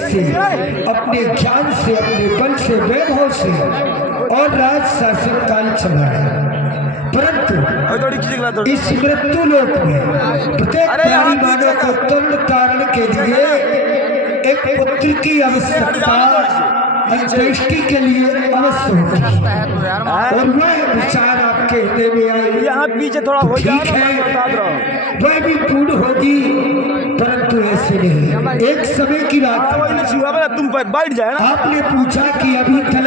से, अपने ज्ञान से, अपने बल से, वैभव से और राज शासन काल चला है। परंतु इस मृत्यु लोक में प्रत्येक प्राणी मानव को तरण तारण के लिए एक पुत्र की आवश्यकता अंत्येष्टि के लिए अवश्य होती है और वह विचार आपके हृदय में आए। यहाँ पीछे थोड़ा हो ठीक है, वह भी पूर्ण होगी, परंतु ऐसे नहीं। एक समय की बात, तुम बैठ जाए ना। आपने पूछा कि अभी तक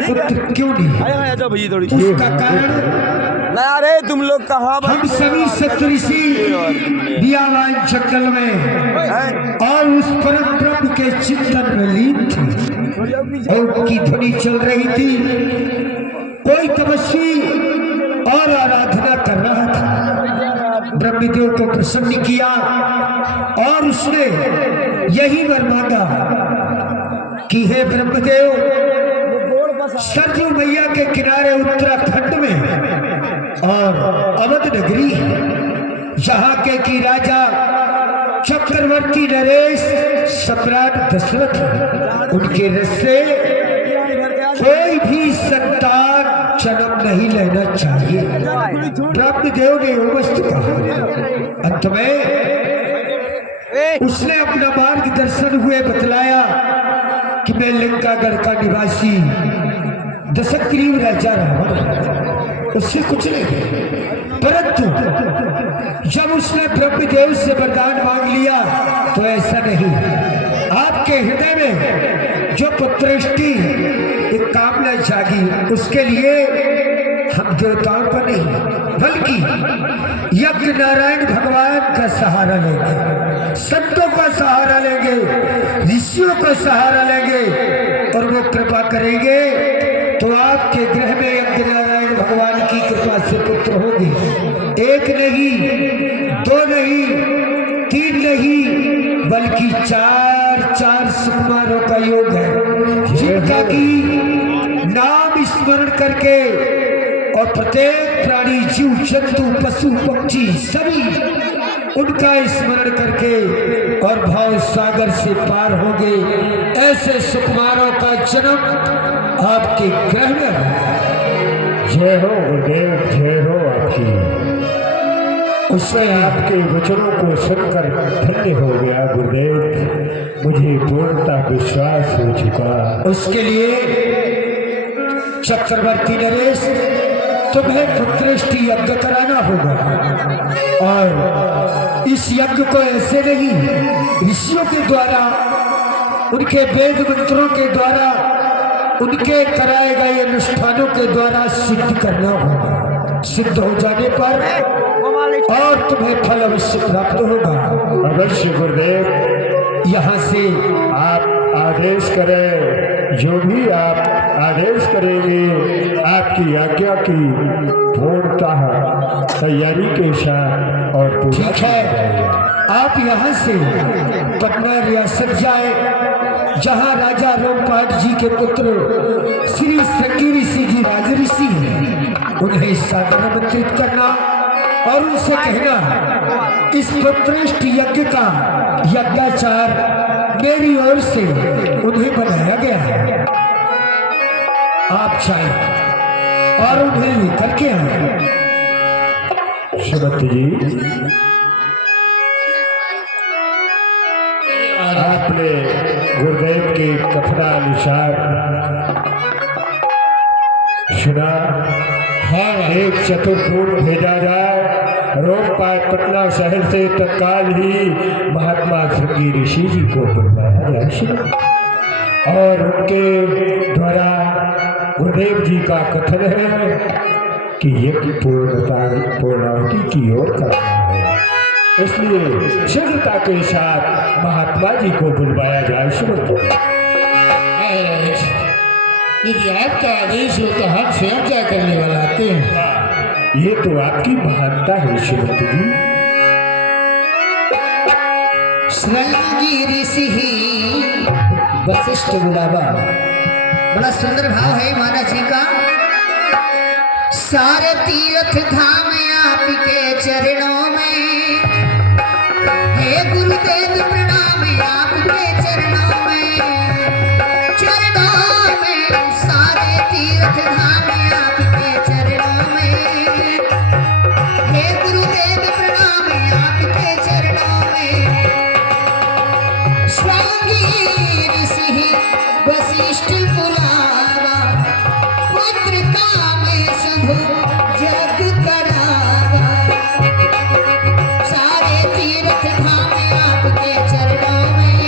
पुत्र क्यों नहीं? उसका कारण ना अरे तुम लोग कहाँ हम सभी सप्तऋषि बियावान जंगल में और उस परम ब्रह्म के चिंतन में लीन थे और की ध्वनि चल रही थी। कोई तपस्वी और आराधना कर रहा था। ब्रह्मदेव को प्रसन्न किया और उसने यही वर मांगा कि हे ब्रह्मदेव, सरजू मैया के किनारे उत्तराखंड में और अवध नगरी, जहाँ के की राजा चक्रवर्ती नरेश सम्राट दशरथ, उनके रस से कोई भी संतान जन्म नहीं लेना चाहिए। ब्रह्मदेव ने अवस्थ कहा। अंत में उसने अपना मार्गदर्शन हुए बतलाया कि मैं लंकागढ़ का निवासी दशग्रीव राजा रावण, उससे कुछ नहीं। परंतु जब उसने ब्रह्मदेव से वरदान मांग लिया तो ऐसा नहीं। आपके हृदय में जो पुत्रष्टि एक कामना जागी, उसके लिए हम देवताओं पर नहीं बल्कि यज्ञ नारायण भगवान का सहारा लेंगे, संतों का सहारा लेंगे, ऋषियों का सहारा लेंगे और वो कृपा करेंगे तो आपके गृह में यज्ञ नारायण भगवान की कृपा से पुत्र होंगे। एक नहीं, दो नहीं, तीन नहीं, बल्कि चार सुकुमारों का योग है, जिनका की नाम स्मरण करके और प्रत्येक प्राणी, जीव जंतु, पशु पक्षी सभी उनका स्मरण करके और भाव सागर से पार होंगे। ऐसे सुकुमारों का जन्म आपके ग्रह में। जय हो गुरुदेव, जय हो आपकी। उसने आपके वचनों को सुनकर धन्य हो गया गुरुदेव, मुझे पूर्णतः विश्वास हो चुका। उसके लिए चक्रवर्ती नरेश तुम्हें पुत्रष्टि यज्ञ कराना होगा और इस यज्ञ को ऐसे नहीं, ऋषियों के द्वारा, उनके वेद मंत्रों के द्वारा, उनके कराए गए अनुष्ठानों के द्वारा सिद्ध करना होगा। सिद्ध हो जाने पर और तुम्हें फल अवश्य प्राप्त होगा। अवश्य गुरुदेव, यहाँ से आप आदेश करें, जो भी आप आदेश करेंगे आपकी आज्ञा की पूर्णतः तैयारी के साथ और ठीक है। आप यहाँ से पटना रियासत जाए, जहाँ राजा रोमपाट जी के पुत्र श्री श्रृंगी ऋषि जी राजऋषि हैं, उन्हें सादर आमंत्रित करना और उनसे कहना इस पुत्रष्टि यज्ञ का यज्ञाचार मेरी ओर से उन्हें बनाया गया है। आप जाएं और उन्हें लेकर के आए। श्रीमती जी, आपने गुरुदेव के कथनानुसार सुना है, एक चतुर्भुज भेजा जाए रोमपाट पटना शहर से, तत्काल ही महात्मा श्रृंगी ऋषि जी को बुलवाया जाए और उनके द्वारा गुरुदेव जी का कथन है कि यज्ञ पूर्णाहुति की ओर करना है, इसलिए शीघ्रता के साथ महात्मा जी को बुलवाया जाए। यदि आपका आदेश हो तो हम स्वयं क्या करने वाला आते हैं। ये तो आपकी महानता है श्रीमती जी। श्रृंगी ऋषि वशिष्ठ बुलावा, बड़ा सुंदर भाव है माना जी का। सारे तीर्थ धाम आपके चरणों में, हे गुरुदेव प्रणाम आपके चरणों में। धाम आपके चरणों में, हे गुरुदेव प्रणाम आपके चरणों में। स्वांगी ऋषि वशिष्ठ बुलावा, पुत्र काम शुभ जग करावा। सारे तीर्थ धाम आपके चरणों में,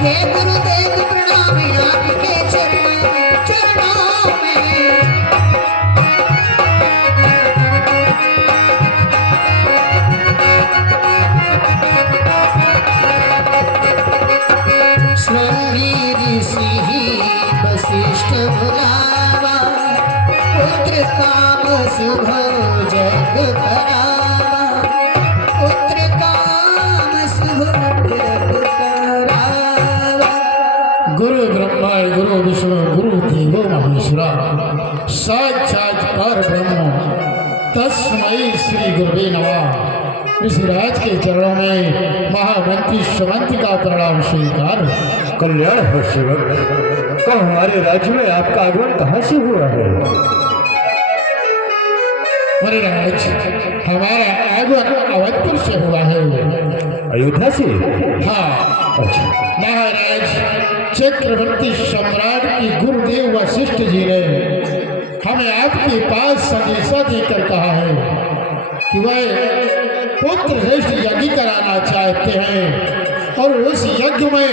हे गुरुदेव प्रणाम आपके चरणों में। स्वामी ऋषि वशिष्ठ बुलावा, पुत्र काम शुभ जग करावा, पुत्र काम शुभ जग करावा। गुरु ब्रह्मा गुरु विष्णु गुरु देवो महेश्वरा साक्षात पर ब्रह्म तस्मै श्री गुरुवे नमः। ऋषिराज के चरणों में महामंत्री सुमंत का प्रणाम स्वीकार। कल्याण हो सेवक, तो हमारे राज्य में आपका आगमन कहाँ से हुआ है? महाराज हमारा आगमन अवधपुर से हुआ है। अयोध्या से? हाँ अच्छा। महाराज चक्रवर्ती सम्राट की गुरुदेव वशिष्ठ जी ने हमें आपके पास संदेशा देकर कहा है कि वह पुत्र श्रेष्ठ यज्ञ कराना चाहते हैं और उस यज्ञ में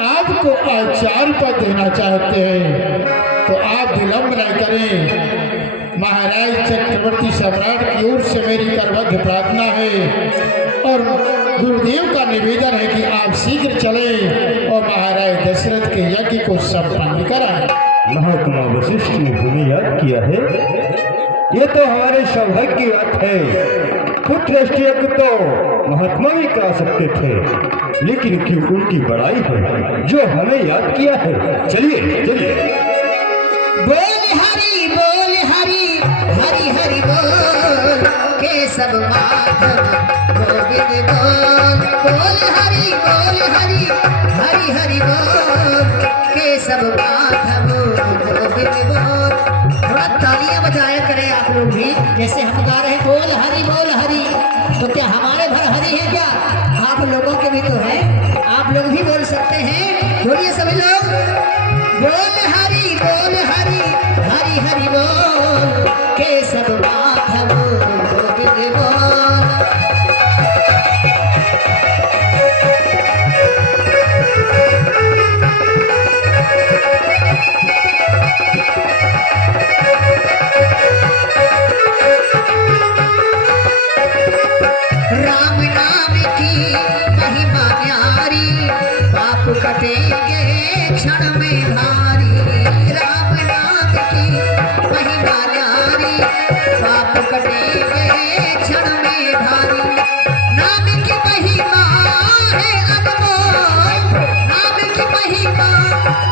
आपको आचार्य पद देना चाहते हैं, तो आप विलंब न करें। महाराज चक्रवर्ती सम्राट की ओर से मेरी करबद्ध प्रार्थना है और गुरुदेव का निवेदन है कि आप शीघ्र चलें और महाराज दशरथ के यज्ञ को संपन्न कराएं। महात्मा वशिष्ठ ने भूमि याद किया है, ये तो हमारे सौभाग्य की बात है। पुत्र यज्ञ तो महात्मा भी करा सकते थे, लेकिन क्यों उनकी बड़ाई है जो हमें याद किया है। चलिए चलिए। बोल हरि हरि हरि बोल, केशव माधव गोविंद बोल। बोल हरि हरि हरि बोल, केशव माधव गोविंद बोल। थोड़ा तालियां बजाया करें आप लोग भी, जैसे हम गा रहे हैं बोल हरि तो क्या हमारे भर हरि है क्या? आप लोगों के भी तो है, आप लोग भी बोल सकते हैं। बोलिए सभी लोग, बोल हरि हरि हरि बोल, केशव माधव गोविंद बोल। राम नाम की महिमा न्यारी, पाप कटेंगे क्षण में भारी। राम नाम की महिमा न्यारी, पाप कटेंगे क्षण में भारी। नाम की महिमा है अनमोल, नाम की महिमा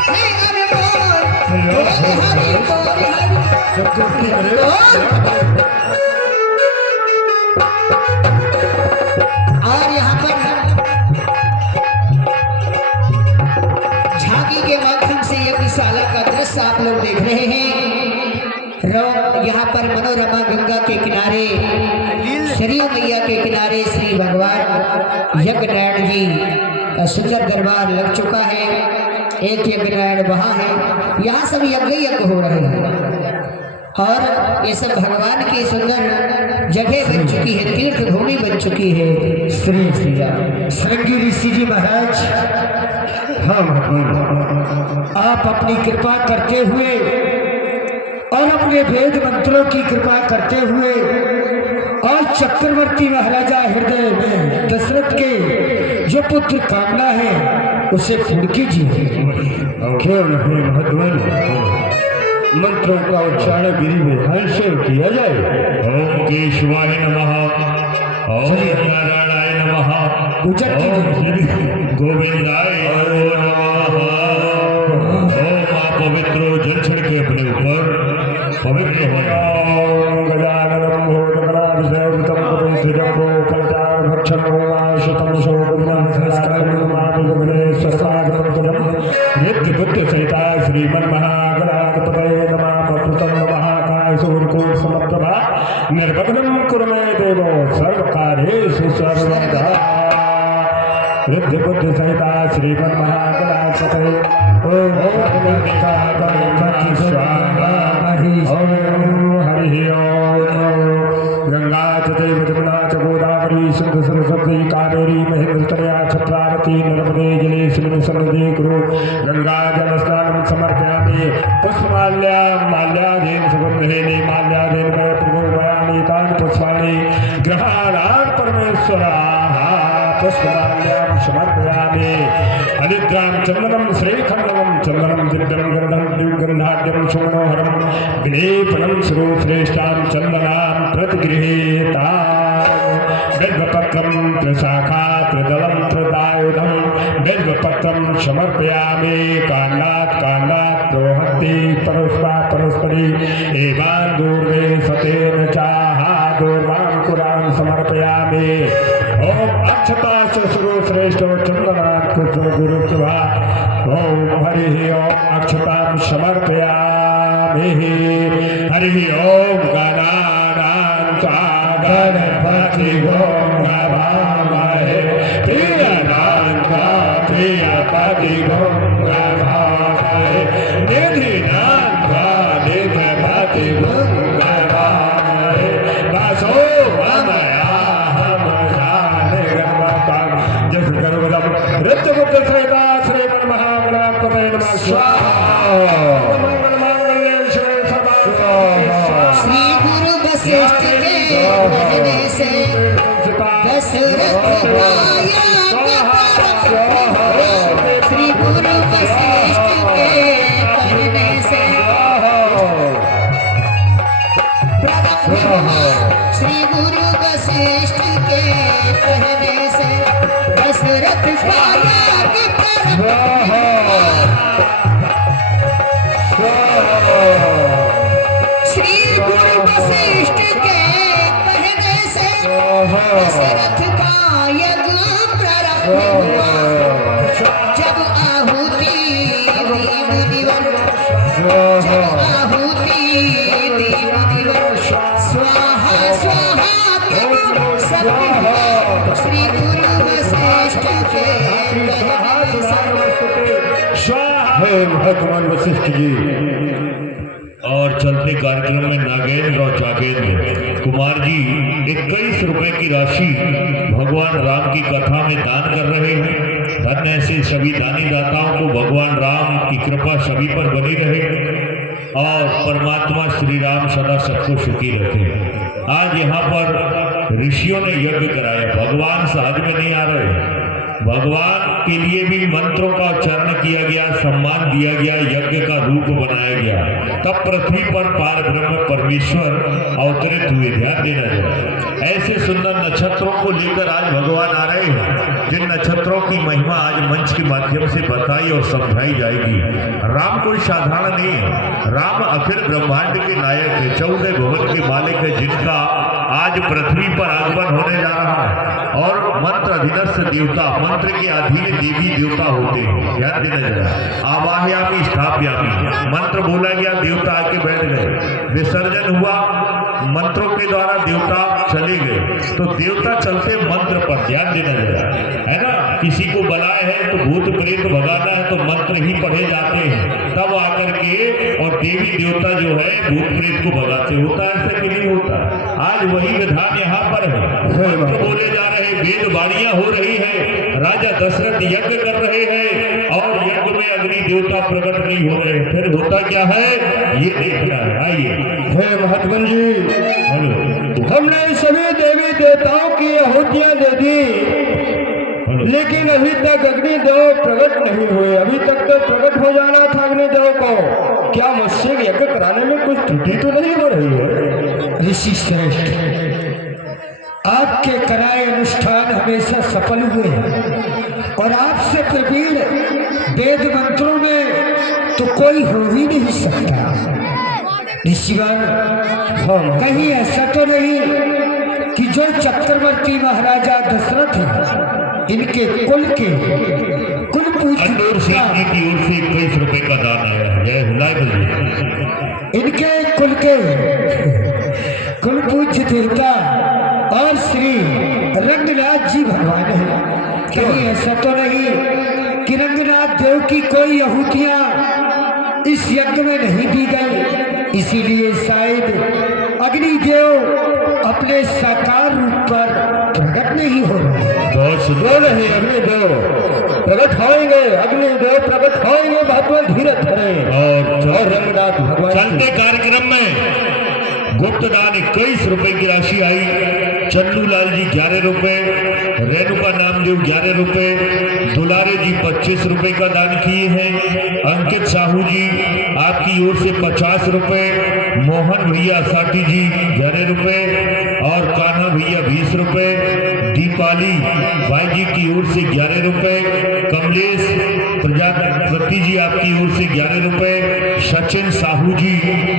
है अनमोल। बोल हरि बोल और यहाँ पर झांकी के माध्यम से यज्ञशाला का दृश्य आप लोग देख रहे हैं। यहाँ पर मनोरमा गंगा के किनारे, सरयू मैया के किनारे श्री भगवान यज्ञ नारायण जी का सुंदर दरबार लग चुका है। एक यज्ञ नारायण वहाँ है, यहाँ सब यज्ञ हो रहे हैं और ये सब भगवान की सुंदर जगह बन चुकी है, तीर्थ भूमि बन चुकी है। श्री श्रृंगी ऋषि जी महाराज, हाँ महात्मा, आप अपनी कृपा करते हुए और अपने वेद मंत्रों की कृपा करते हुए और चक्रवर्ती महाराजा हृदय में दशरथ के जो पुत्र कामना है उसे पूर्ण कीजिए। क्यों नहीं महात्मा, मंत्रों का उच्चारण गिरी में ध्यान से किया जाए। ओम केशवाय नमः, ओम नारायणाय नमः, ओम श्री गोविंदाय नमः। ओम आप पवित्र जल छिड़के अपने ऊपर पवित्र हो जाओ। नित्य गुप्त सहिता श्रीमन महागणाधिपति बुद्धि सहिता श्रीमन महागणाधिपते ओम गणपति स्वाहा ओम हरि ओम। गंगा च देव जमुना च गोदावरी सिंधु सरस्वती कावेरी महेंद्रतनया छत्रावती नर्मदे जले स्मिन् सन्निधि कुरु। गंगा जल स्नानं समर्पयामि पुष्पमाल्याधीन सुगंधेन माल्याधीन प्रभुमयामि तानि पुष्पाणि ग्रहाणां परमेश्वराः पुष्पमाल्यां समर्पयामि। हरिद्रां चन्दनं श्रीखण्डनं चन्दनं दिव्यं गन्धं गन्धाढ्यं सुमनोहरं विलेपनं श्रेष्ठां चन्दनां प्रतिगृहीताम्। बिल्वपत्रं त्रिशाखा त्रिदलं त्रिदायुधं बिल्वपत्रं समर्पयामि। काण्डात् रोहन्ति परस्परी एवां दूर्वे सतेन चाह दूर्वाङ्कुरां समर्पयामि। ओम अक्षता शुश्रू श्रेष्ठो चंदनात् कुसुम गुरुत्वा ओम हरि ओम अक्षतां समर्पयामि। हरि ओम गणानां गणपति ओम नमामहे प्रियपति ओम नमामहे निधिनाथपति ओम नमामहे वासो ऋतुगुप्त श्रेता श्रीमन महागणाधिपते नमः स्वाहा। श्री गुरु वशिष्ठ के कहने से दशरथ आया श्री गुरु वशिष्ठ के कहने से श्री गुरु वशिष्ठ के कहने से दशरथ पाया श्री गुरु वशिष्ठ के कहने से दशरथ का यज्ञ प्रारंभ हुआ। जब आहुति देवदिवर स्वाहा स्वाहा सब श्री गुरु वशिष्ठ के कहने से हे भगवान वशिष्ठ जी। और चलते कार्यक्रम में नागेंद्र और जागेंद्र कुमार जी 21 रुपए की राशि भगवान राम की कथा में दान कर रहे हैं। धन्य ऐसे सभी दानी दाताओं को भगवान राम की कृपा सभी पर बनी रहे और परमात्मा श्री राम सदा सबको सुखी रखे। आज यहाँ पर ऋषियों ने यज्ञ कराया। भगवान सहज में नहीं आ रहे, भगवान के लिए भी मंत्रों का उच्चारण किया गया, सम्मान दिया गया, यज्ञ का रूप बनाया गया। तब पृथ्वी पर पार ब्रह्म परमेश्वर अवतरित हुए। ध्यान देना चाहिए। ऐसे सुंदर नक्षत्रों को लेकर आज भगवान आ रहे हैं, जिन नक्षत्रों की महिमा आज मंच के माध्यम से बताई और समझाई जाएगी। राम कोई साधारण नहीं है, राम अखिल ब्रह्मांड के नायक है, 14 भुवन के मालिक है, जिनका आज पृथ्वी पर आगमन होने जा रहा है। और मंत्र अधीनस्थ देवता, मंत्र के अधीन देवी देवता होते हैं। ध्यान देना चाहिए। आवाहयामि स्थापयामि, मंत्र बोला गया, देवता आके बैठ गए। विसर्जन हुआ, मंत्रों के द्वारा देवता चले गए। तो देवता चलते मंत्र पर। ध्यान देना चाहिए, है ना। किसी को बुलाए है तो भूत प्रेत भगाना है तो मंत्र ही पढ़े जाते हैं, तब आकर के और देवी देवता जो है भूत प्रेत को भगाते। होता ऐसा कि नहीं होता? आज वही विधान यहाँ पर है। मंत्र बोले जा रहे, वेद वाणियां हो रही है, राजा दशरथ यज्ञ कर रहे हैं और यज्ञ में अग्नि देवता प्रकट नहीं हो रहे। फिर होता क्या है ये देखना है। आइए। हे महात्मन जी, हेलो। हमने सभी देवी देवताओं की आहुतियां दे दी, लेकिन अभी तक अग्निदेव प्रकट नहीं हुए। अभी तक तो प्रकट हो जाना था अग्निदेव को। क्या मुझसे यज्ञ कराने में कुछ त्रुटि तो नहीं हो रही है? ऋषि श्रेष्ठ, आपके कराए अनुष्ठान हमेशा सफल हुए और आपसे प्रवीण वेद मंत्रों में तो कोई हो ही नहीं सकता। ऋषिवर, कहीं ऐसा तो नहीं कि जो चक्रवर्ती महाराजा दशरथ हैं, इनके कुल के अनूर सिंह जी की ओर से 21 रुपए का दान आया है। इनके कुल के कुल पूज्य देवता और श्री रंगनाथ जी भगवान है। कहीं ऐसा तो नहीं कि रंगनाथ देव की कोई आहुतियां इस यज्ञ में नहीं दी गई, इसीलिए शायद अग्निदेव अपने साकार रूप पर प्रकट नहीं हो रहे। बहुत सुंदर नहीं, अग्निदेव प्रकट होंगे, अग्निदेव प्रकट होंगे, महात्मा धीरज धरें। और रंगनाथ भगवान चलते कार्यक्रम में गुप्त दान 21 रुपए की राशि आई। चन्नू लाल जी 11 रुपए, रेणुका नामदेव 11 रुपए, दुलारे जी 25 रुपए का दान किए हैं। अंकित साहू जी आपकी ओर से 50 रुपए, मोहन भैया साटी जी 11 रुपए और कान्हा भैया 20 रुपए, दीपाली भाई जी की ओर से 11 रुपए, कमलेश प्रजापति जी आपकी ओर से 11 रुपए, सचिन साहू जी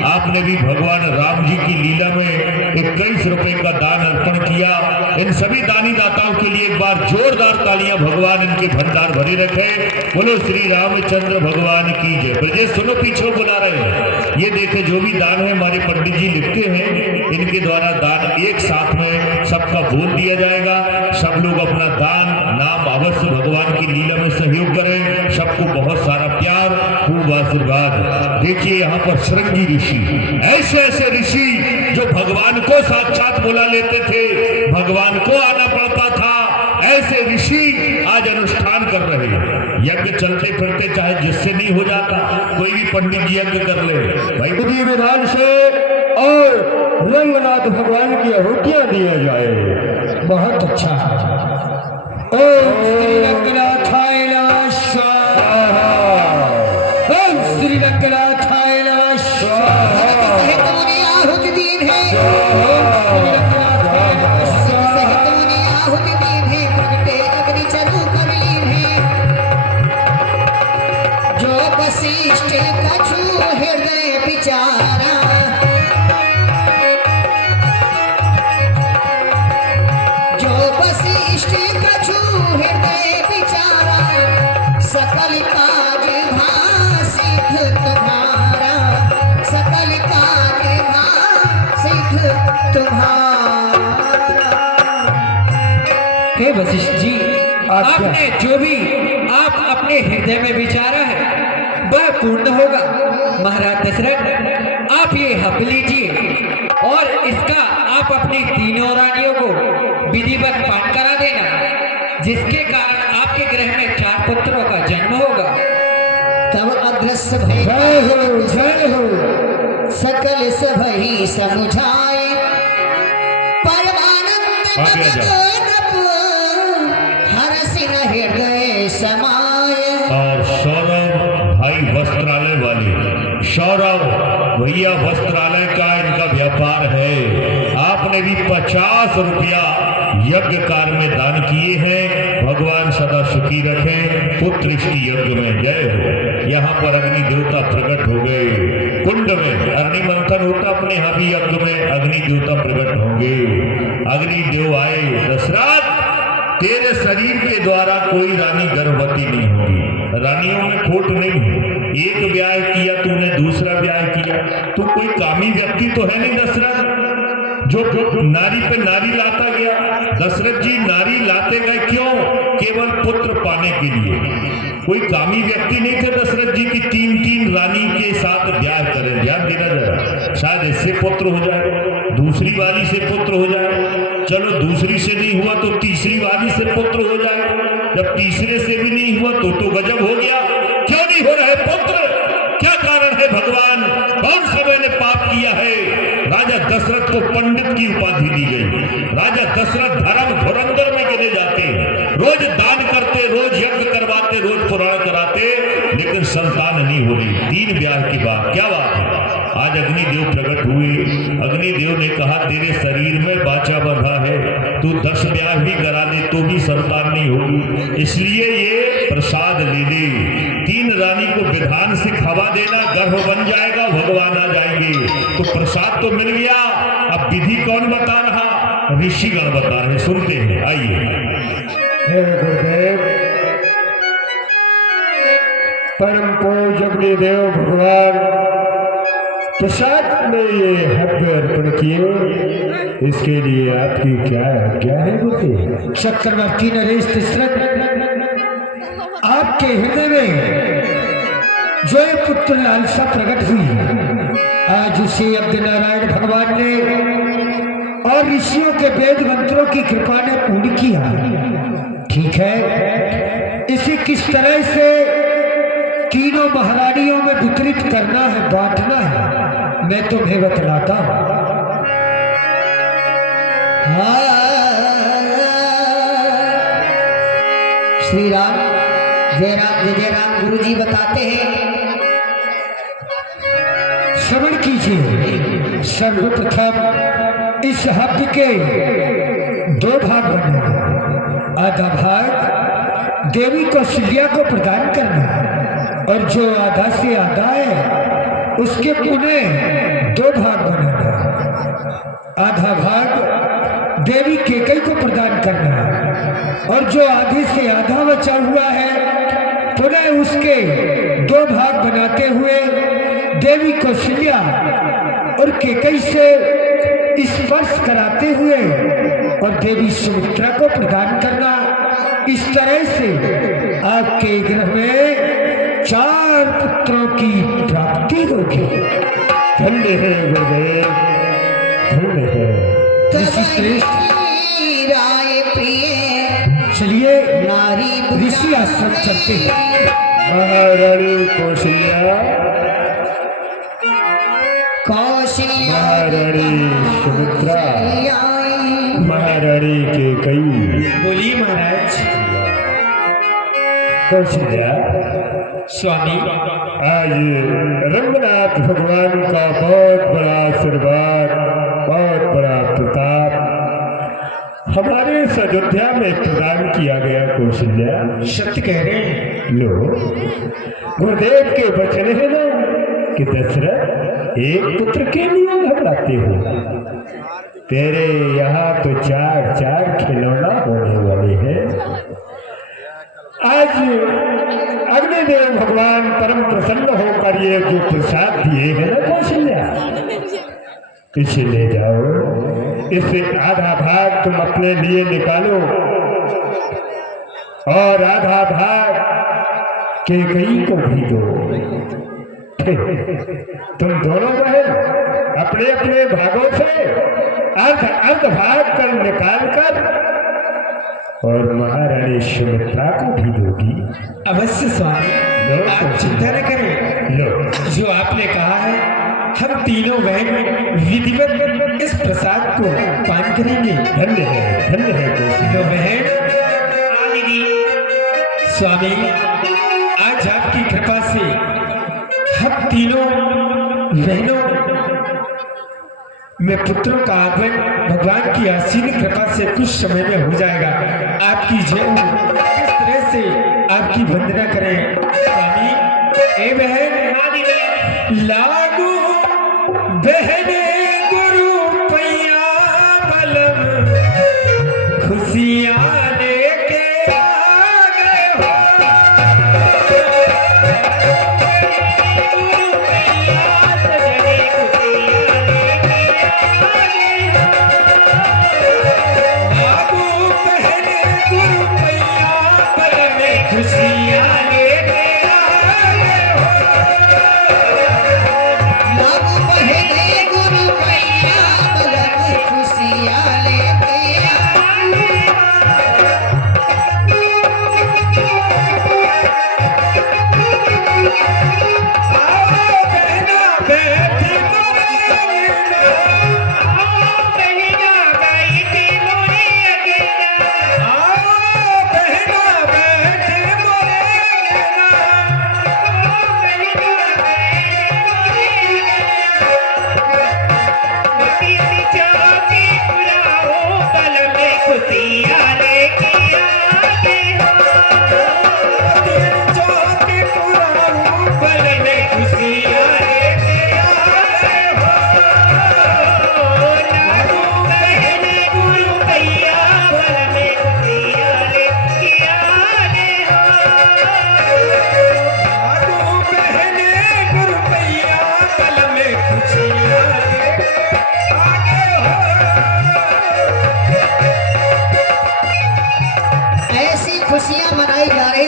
आपने भी भगवान राम जी की लीला में 21 रुपए का दान अर्पण किया। इन सभी दानी दाताओं के लिए एक बार जोरदार तालियां, भगवान इनके भंडार भरे रखे। बोलो श्री रामचंद्र भगवान की जय। ब्रजेश सुनो, पीछे बुला रहे हैं। ये देखे जो भी दान है हमारे पंडित जी लिखते हैं, इनके द्वारा दान एक साथ में सबका बोल दिया जाएगा। सब लोग अपना दान नाम अवश्य भगवान की लीला में सहयोग करें। सबको बहुत सारा प्यार, खूब आशीर्वाद। देखिए यहाँ पर श्रृंगी ऋषि, ऐसे ऐसे ऋषि जो भगवान को साक्षात बुला लेते थे, भगवान को आना पड़ता था, ऐसे ऋषि आज अनुष्ठान कर रहे हैं। यज्ञ चलते फिरते चाहे जिससे नहीं हो जाता, कोई भी पंडित जी यज्ञ कर ले भाई, विधि विधान से और रंगनाथ भगवान की आहुतियां दिया जाए। बहुत अच्छा। ओम श्री रंगनाथाय नमः स्वाहा। ओम श्री रंगनाथाय नमः स्वाहा। सहतोने आहुति दी है, ओम श्री रंगनाथाय नमः स्वाहा। सहतोने आहुति दी है, प्रगटे अग्नि चरु कर लीन है। जो वशिष्ठ कछु हृदय विचारा, जो वशिष्ठ कछु हृदय विचारा, सकल काज सिद्ध तुम्हारा, सकल काज सिद्ध तुम्हारा। हे वशिष्ठ जी, आपने जो भी आप अपने हृदय में विचारा है वह पूर्ण होगा। महाराज दशरथ, आप ये हक लीजिए और इसका आप अपनी तीनों रानियों को विधिवत पाठ करा देना, जिसके कारण आपके ग्रह में 4 पुत्रों का जन्म होगा। तब अग्रस्य भय जय हो, जय हो। सकल सभई समुझाए, परमानंद आगे आ जाओ। हरसिन हृदय समाय। और सौरभ भाई वस्त्रालय वाले, सौरभ भैया वस्त्रालय का इनका व्यापार है। आपने भी 50 रुपया यज्ञ कार्य में दान किए हैं। भगवान सदा सुखी रखें। पुत्र इष्टि यज्ञ में जय हो। यहाँ पर अग्नि देवता प्रकट हो गए। कुंड में अग्नि मंथन होता, अपने यहाँ भी यज्ञ में अग्नि देवता प्रकट होंगे। अग्नि देव आए, दशरथ तेरे शरीर के द्वारा कोई रानी गर्भवती नहीं होगी। रानियों में खोट नहीं है। एक ब्याह किया तूने, दूसरा ब्याह किया, तू कोई कामी व्यक्ति तो है नहीं दशरथ, जो नारी पे नारी लाता गया। दशरथ जी नारी लाते गए क्यों? केवल पुत्र पाने के लिए। कोई कामी व्यक्ति नहीं थे दशरथ जी की 3-3 रानी के साथ ब्याह करें। ध्यान देना जरा, शायद इससे पुत्र हो जाए, दूसरी वाली से पुत्र हो जाए, चलो दूसरी से नहीं हुआ तो तीसरी वाली से पुत्र हो जाए, जब तीसरे से भी नहीं हुआ तो गजब हो गया। क्यों नहीं हो रहे पुत्र? क्या कारण है भगवान? कौन सा मैंने पाप किया है? राजा दशरथ को पंडित की उपाधि दी गई। राजा दशरथ धर्म धुरंधर में गिने जाते, रोज दान करते, रोज यज्ञ करवाते, रोज पुराण कराते, लेकिन संतान नहीं हो रही। 3 ब्याह की बात, क्या बात है? आज अग्निदेव प्रकट हुए। अग्निदेव ने कहा तेरे शरीर में बाचा बंधा है, तू 10 ब्याह भी करा दे तो भी संतान नहीं होगी, इसलिए ये प्रसाद ले ले। 3 रानी को विधान से खवा देना, गर्भ बन जाएगा, भगवान आ जाएंगे। तो प्रसाद तो मिल गया, अब विधि कौन बता रहा? ऋषिगण बता रहे, सुनते हैं, आइए। हे गुरुदेव, परम पूज्य अग्निदेव भगवान प्रसाद में ये हव्य अर्पण किए, इसके लिए आपकी क्या आज्ञा है गुरुदेव? चक्रवर्ती नरेश दशरथ आपके हृदय में जो ये पुत्र लालसा प्रकट हुई, आज उसे अब्द नारायण भगवान ने और ऋषियों के वेद मंत्रों की कृपा ने पूर्ण किया। ठीक है, इसे किस तरह से तीनों महारानियों में वितरित करना है, बांटना है, मैं तुम्हें बतलाता हूं। श्री राम जय राम जय जय राम। गुरु जी बताते हैं, श्रवण कीजिए। सर्वप्रथम इस हव्य के दो भाग बने, आधा भाग देवी कौशल्या को प्रदान करना और जो आधा से आधा है उसके पुनः दो भाग बनेगा। आधा भाग देवी केकई को प्रदान करना और जो आधे से आधा बचा हुआ है पुनः उसके दो भाग बनाते हुए देवी कौशल्या और केकई से स्पर्श कराते हुए और देवी सुमित्रा को प्रदान करना। इस तरह से आपके ग्रह में 4 पुत्रों की प्राप्ति होगी। धन्य है गुरुदेव, धन्य है। ऋषि श्रेष्ठ, राय प्रिय चलिए नारी ऋषि आश्रम चलते हैं। महारानी कौशल्या, कौशल्या महारानी सुमित्रा, महारानी केकई। बोलिए महाराज। कौशल्या, स्वामी, आज रंगनाथ भगवान का बहुत बड़ा आशीर्वाद, बहुत बड़ा प्रताप हमारे इस अयोध्या में प्रदान किया गया। कौशल्या, सत्य कह रहे हैं। लो, गुरुदेव के वचन है ना कि दशरथ एक पुत्र के लिए घबराते हो। तेरे यहाँ तो 4 खिलौना होने वाले हैं। आज अग्निदेव भगवान परम प्रसन्न होकर ये जो प्रसाद दिए हैं ना कौशल्या, इसे ले जाओ। इससे आधा भाग तुम अपने लिए निकालो और आधा भाग केकई को भी दो। तुम दोनों बहन अपने अपने भागों से अर्ध भाग कर निकाल कर और महारानी सुमित्रा को भी दोगी। अवश्य स्वामी, आप चिंता न करें। लो, जो आपने कहा है हम तीनों बहन विधिवत इस प्रसाद को पान करेंगे। धन्य है, धन्य है कौशल्या। तो बहन स्वामी, आज आपकी कृपा से हम तीनों बहनों में पुत्रों का आगमन भगवान की असीम कृपा से कुछ समय में हो जाएगा। आपकी जय हो। इस तरह से आपकी वंदना करें स्वामी। ए बहन लागू बहने गुरु पैया बलम खुशियाँ लेके आ गए हो। लागू बहने गुरु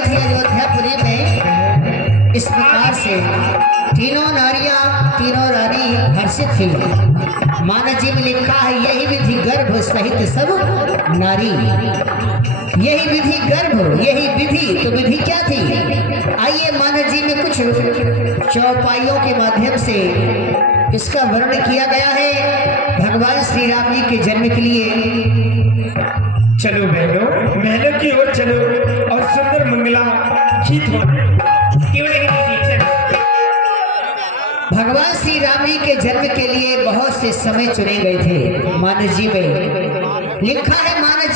थी अयोध्यापुरी में इस प्रकार से तीनों रानी हर्षित थी। मानस जी में लिखा है यही विधि गर्भ सहित सब नारी। यही विधि गर्भ, यही विधि, तो विधि क्या थी? आइए मानस जी में कुछ चौपाइयों के माध्यम से इसका वर्णन किया गया है भगवान श्री राम जी के जन्म के लिए। चलो बहनों, महलों की ओर चलो और सुंदर मंगला गीत भगवान श्री राम जी के जन्म के लिए बहुत से समय चुने गए थे। मानस जी में लिखा है, मानस